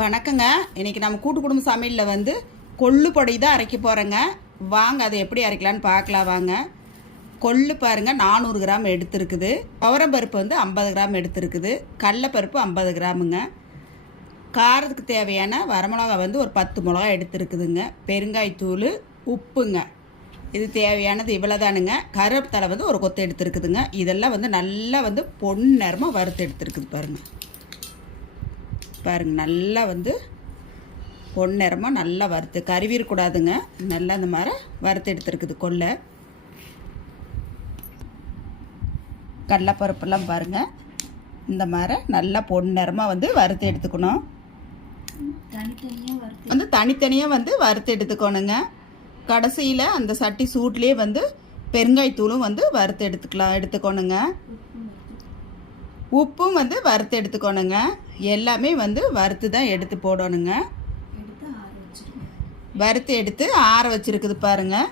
வணக்கங்க. இன்றைக்கி நம்ம கூட்டு குடும்ப சமையலில் வந்து கொள்ளு பொடி தான் அரைக்க போகிறேங்க. வாங்க அதை எப்படி அரைக்கலான்னு பார்க்கலாம் வாங்க. கொள்ளு பாருங்கள் 400 கிராம் எடுத்துருக்குது. துவரம்பருப்பு வந்து 50 கிராம் எடுத்துருக்குது. கடலைப்பருப்பு 50 கிராமுங்க. காரத்துக்கு தேவையான வரமிளகா வந்து ஒரு 10 மிளகா எடுத்துருக்குதுங்க. பெருங்காயத்தூள், உப்புங்க. இது தேவையானது இவ்வளோதானுங்க. கருவேப்பிலை வந்து ஒரு கொத்து எடுத்துருக்குதுங்க. இதெல்லாம் வந்து நல்லா வந்து பொன்னிறமாக வறுத்து எடுத்துருக்குது பாருங்கள். நல்லா வந்து பொன்னிறமாக நல்லா வறுத்து கருவிடக்கூடாதுங்க. நல்லா இந்த மாதிரி வறுத்து எடுத்துருக்குது கொள்ளை. கடலைப்பருப்பெல்லாம் பாருங்கள் இந்த மாதிரி நல்லா பொன்னிறமாக வந்து வறுத்து எடுத்துக்கணும். வந்து தனித்தனியாக வந்து வறுத்து எடுத்துக்கணுங்க. கடைசியில் அந்த சட்டி சூட்லேயே வந்து பெருங்காயத்தூளும் வந்து வறுத்து எடுத்துக்கணுங்க. உப்பும் வந்து வறுத்து எடுத்துக்கணுங்க. எல்லாமே வந்து வறுத்து தான் எடுத்து போடணுங்க. வறுத்து எடுத்து ஆற வச்சுருக்குது பாருங்கள்.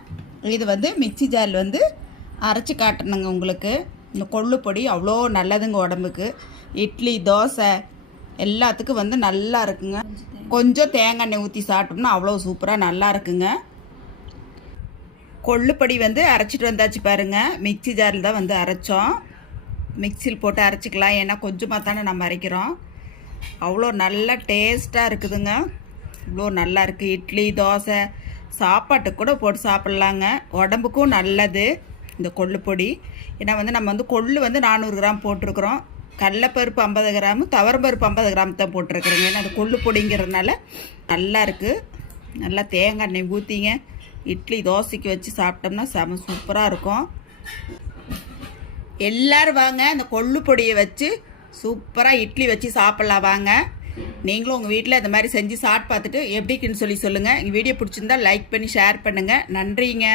இது வந்து மிக்சி ஜாரில் வந்து அரைச்சி காட்டணுங்க. உங்களுக்கு இந்த கொள்ளு பொடி அவ்வளோ நல்லதுங்க உடம்புக்கு. இட்லி, தோசை எல்லாத்துக்கும் வந்து நல்லா இருக்குங்க. கொஞ்சம் தேங்காய் எண்ணெய் ஊற்றி சாப்பிட்டோம்னா அவ்வளோ சூப்பராக நல்லா இருக்குங்க. கொள்ளுப்பொடி வந்து அரைச்சிட்டு வந்தாச்சு பாருங்கள். மிக்சி ஜாரில் தான் வந்து அரைச்சோம். மிக்சியில் போட்டு அரைச்சிக்கலாம். ஏன்னா கொஞ்சமாக தானே நம்ம அரைக்கிறோம். அவ்வளோ நல்லா டேஸ்ட்டாக இருக்குதுங்க. இவ்வளோ நல்லா இருக்குது. இட்லி, தோசை, சாப்பாட்டுக்கு கூட போட்டு சாப்பிட்லாங்க. உடம்புக்கும் நல்லது இந்த கொள்ளு பொடி. ஏன்னா வந்து நம்ம வந்து கொள்ளு வந்து 400 கிராம் போட்டிருக்கிறோம். கடலைப்பருப்பு 50 கிராமு, துவரம்பருப்பு 50 கிராம் தான் போட்டிருக்கிறோங்க. ஏன்னா அது கொள்ளு பொடிங்கிறதுனால நல்லா இருக்குது. நல்லா தேங்காய் எண்ணெய் ஊற்றிங்க இட்லி, தோசைக்கு வச்சு சாப்பிட்டோம்னா செம சூப்பராக இருக்கும். எல்லோரும் வாங்க இந்த கொள்ளு பொடியை வச்சு சூப்பராக இட்லி வச்சு சாப்பிட்லாம் வாங்க. நீங்களும் உங்கள் வீட்டில் இந்த மாதிரி செஞ்சு சாப்பிட்டு பார்த்துட்டு எப்படிக்குன்னு சொல்லுங்கள். எங்கள் வீடியோ பிடிச்சிருந்தா லைக் பண்ணி ஷேர் பண்ணுங்கள். நன்றிங்க.